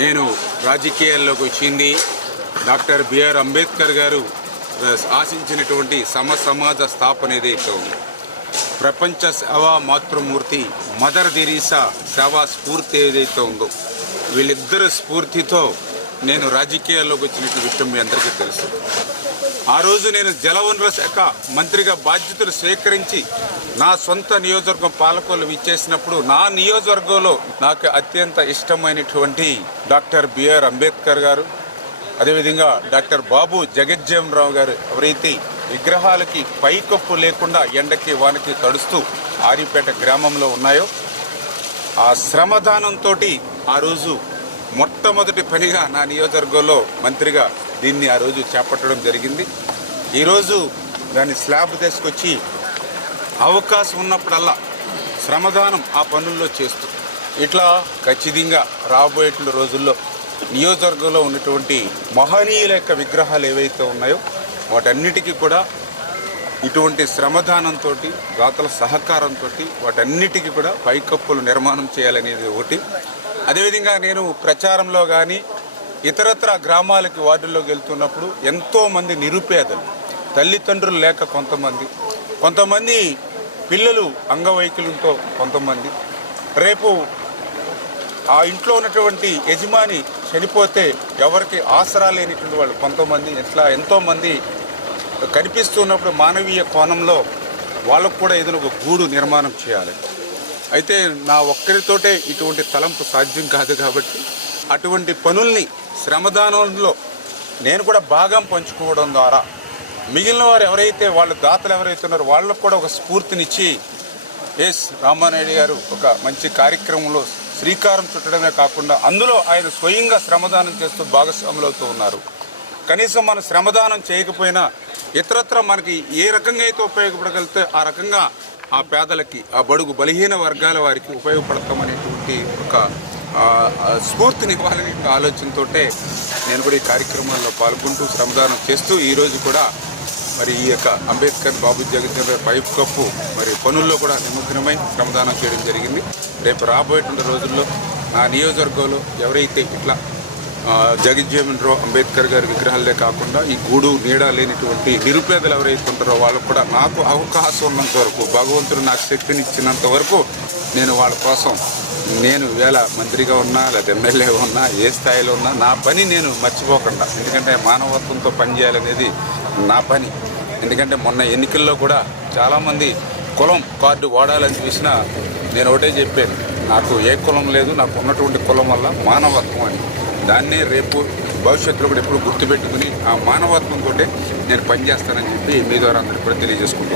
నేను రాజకీయాల్లోకి వచ్చింది. డాక్టర్ బిఆర్ అంబేద్కర్ గారు ఆశించినటువంటి సమ సమాజ స్థాపన ఏదైతే ఉంది ప్రపంచ సేవా మాతృమూర్తి మదర్ దిరీసా సేవా స్ఫూర్తి ఏదైతే ఉందో వీళ్ళిద్దరు స్ఫూర్తితో నేను రాజకీయాల్లోకి వచ్చినట్టు విషయం మీ అందరికీ తెలుసు. ఆ రోజు నేను జలవనరుల శాఖ మంత్రిగా బాధ్యతలు స్వీకరించి నా సొంత నియోజకవర్గం పాలకొల్లు ఇచ్చేసినప్పుడు నా నియోజకవర్గంలో నాకు అత్యంత ఇష్టమైనటువంటి డాక్టర్ బిఆర్ అంబేద్కర్ గారు అదేవిధంగా డాక్టర్ బాబు జగజ్జీవనరావు గారు ఎవరైతే విగ్రహాలకి పైకప్పు లేకుండా ఎండకి వానకి తడుస్తూ ఆరిపేట గ్రామంలో ఉన్నాయో ఆ శ్రమదానంతో ఆ రోజు మొట్టమొదటి పనిగా నా నియోజకవర్గంలో మంత్రిగా దీన్ని ఆ రోజు చేపట్టడం జరిగింది. ఈరోజు దాన్ని స్లాబ్ తీసుకొచ్చి అవకాశం ఉన్నప్పుడల్లా శ్రమదానం ఆ పనుల్లో చేస్తూ ఇట్లా ఖచ్చితంగా రాబోయే రోజుల్లో నియోజకవర్గంలో ఉన్నటువంటి మహనీయుల యొక్క విగ్రహాలు ఏవైతే ఉన్నాయో వాటన్నిటికీ కూడా ఇటువంటి శ్రమదానంతో దాతల సహకారంతో వాటన్నిటికీ కూడా పైకప్పులు నిర్మాణం చేయాలనేది ఒకటి. అదేవిధంగా నేను ప్రచారంలో కానీ ఇతరత్ర గ్రామాలకి వార్డుల్లోకి వెళ్తున్నప్పుడు ఎంతోమంది నిరుపేదలు తల్లిదండ్రులు లేక కొంతమంది. కొంతమంది పిల్లలు అంగవైకల్యంతో కొంతమంది. రేపు ఆ ఇంట్లో ఉన్నటువంటి యజమాని చనిపోతే ఎవరికి ఆసరా లేనిటువంటి వాళ్ళు కొంతమంది ఇట్లా ఎంతోమంది కనిపిస్తున్నప్పుడు మానవీయ కోణంలో వాళ్ళకు కూడా ఏదైనా ఒక గూడు నిర్మాణం చేయాలి. అయితే నా ఒక్కరితోటే ఇటువంటి తలంపు సాధ్యం కాదు కాబట్టి అటువంటి పనుల్ని శ్రమదానంలో నేను కూడా భాగం పంచుకోవడం ద్వారా మిగిలిన వారు ఎవరైతే వాళ్ళ దాతలు ఎవరైతే ఉన్నారో వాళ్ళకు కూడా ఒక స్ఫూర్తినిచ్చి ఎస్ రామానాయుడు గారు ఒక మంచి కార్యక్రమంలో శ్రీకారం చుట్టడమే కాకుండా అందులో ఆయన స్వయంగా శ్రమదానం చేస్తూ భాగస్వాములు అవుతూ ఉన్నారు. కనీసం మనం శ్రమదానం చేయకపోయినా ఇతరత్ర మనకి ఏ రకంగా అయితే ఉపయోగపడగలిగితే ఆ రకంగా ఆ పేదలకి ఆ బడుగు బలహీన వర్గాల వారికి ఉపయోగపడతామనేటువంటి ఒక ఆ, ఆలోచనతో స్ఫూర్తిని నేను కూడా ఈ కార్యక్రమాల్లో పాల్గొంటూ శ్రమదానం చేస్తూ ఈరోజు కూడా మరి ఈ యొక్క అంబేద్కర్ బాబు జగన్ పైపు కప్పు మరి పనుల్లో కూడా నిమగ్నమై శ్రమదానం చేయడం జరిగింది. రేపు రాబోయేటువంటి రోజుల్లో నా నియోజకవర్గంలో ఎవరైతే ఇట్లా జగజ్జీవన్ రావు అంబేద్కర్ గారి విగ్రహాలే కాకుండా ఈ గూడు నీడ లేనిటువంటి నిరుపేదలు ఎవరైతే ఉంటారో వాళ్ళకు కూడా నాకు అవకాశం ఉన్నంత వరకు భగవంతుడు నాకు శక్తిని ఇచ్చినంత వరకు నేను వాళ్ళ కోసం నేను వేళ మంత్రిగా ఉన్నా లేదా ఎమ్మెల్యే ఉన్నా ఏ స్థాయిలో ఉన్నా నా పని నేను మర్చిపోకుండా ఎందుకంటే మానవత్వంతో పనిచేయాలనేది నా పని. ఎందుకంటే మొన్న ఎన్నికల్లో కూడా చాలామంది కులం కార్డు వాడాలని చూసినా నేను ఒకటే చెప్పాను నాకు ఏ కులం లేదు నాకు ఉన్నటువంటి కులం వల్ల మానవత్వం అని. దాన్నే రేపు భవిష్యత్తులో కూడా ఎప్పుడు గుర్తుపెట్టుకుని ఆ మానవత్వంతో నేను పనిచేస్తానని చెప్పి మీ ద్వారా అందరికీ కూడా తెలియజేసుకుంటాను